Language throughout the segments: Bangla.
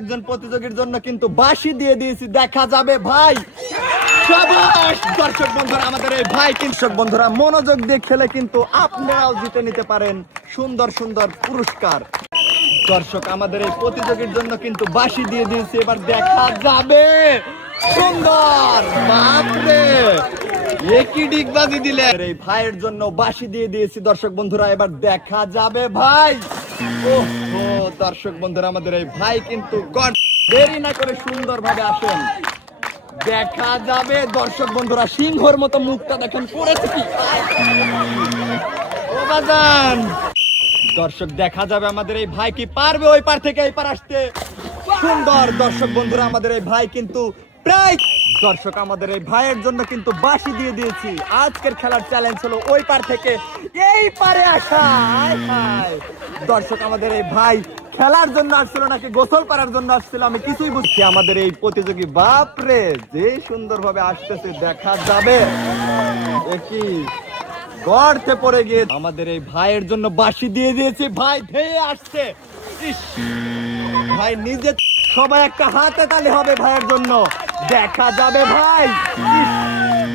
একজন প্রতিযোগীর জন্য কিন্তু বাঁশি দিয়ে দিয়েছি, দেখা যাবে ভাই। শাবাশ দর্শক বন্ধুরা, আমাদের এই ভাই দর্শক বন্ধুরা মনোযোগ দিয়ে খেলে কিন্তু আপনারাও জিতে নিতে পারেন সুন্দর সুন্দর পুরস্কার। দর্শক আমাদের এই প্রতিযোগীর জন্য কিন্তু বাঁশি দিয়ে দিয়েছি, এবার দেখা যাবে। সুন্দর, বাপরে একই ডিগবাজি দিলে। এই ভাইয়ের জন্য বাঁশি দিয়ে দিয়েছি দর্শক বন্ধুরা, এবার দেখা যাবে ভাই। ওহো দর্শক বন্ধুরা, আমাদের এই ভাই কিন্তু দেরি না করে সুন্দরভাবে আসেন, দেখা যাবে। দর্শক বন্ধুরা সিংহর মতো মুখটা দেখেন করেছে কি। ও বাজান দর্শক, দেখা যাবে আমাদের এই ভাই কি পারবে ওই পার থেকে এই পার আসতে। সুন্দর দর্শক বন্ধুরা, আমাদের এই ভাই কিন্তু প্রায়। দর্শক আমাদের এই ভাইয়ের জন্য কিন্তু বাঁশি দিয়ে দিয়েছি। আজকের খেলার চ্যালেঞ্জ হলো ওই পার থেকে এই পারে আসা। দর্শক আমাদের এই ভাই খেলার জন্য আসছিল নাকি গোসল করার জন্য আসছিল আমি কিছুই বুঝছি। আমাদের এই প্রতিযোগী বাপরে যে সুন্দরভাবে আসতেছে, দেখা যাবে। একই গর্তে পড়ে গিয়ে আমাদের এই ভাইয়ের জন্য বাঁশি দিয়ে দিয়েছি, ভাই ধেয়ে আসছে। ভাই নিজে সবাই একটা হাতে তালি হবে ভাইয়ের জন্য, দেখা যাবে ভাই।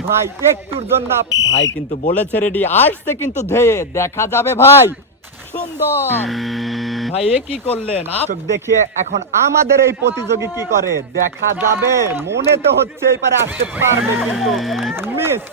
ভাই একটুর জন্য ভাই কিন্তু বলেছে রেডি, আসছে কিন্তু ধেয়ে, দেখা যাবে ভাই। সুন্দর ভাই এ কি করলেন দেখিয়ে। এখন আমাদের এই প্রতিযোগী কি করে দেখা যাবে। মনে তো হচ্ছে এই পারে আসতে পারবে কিন্তু মিস।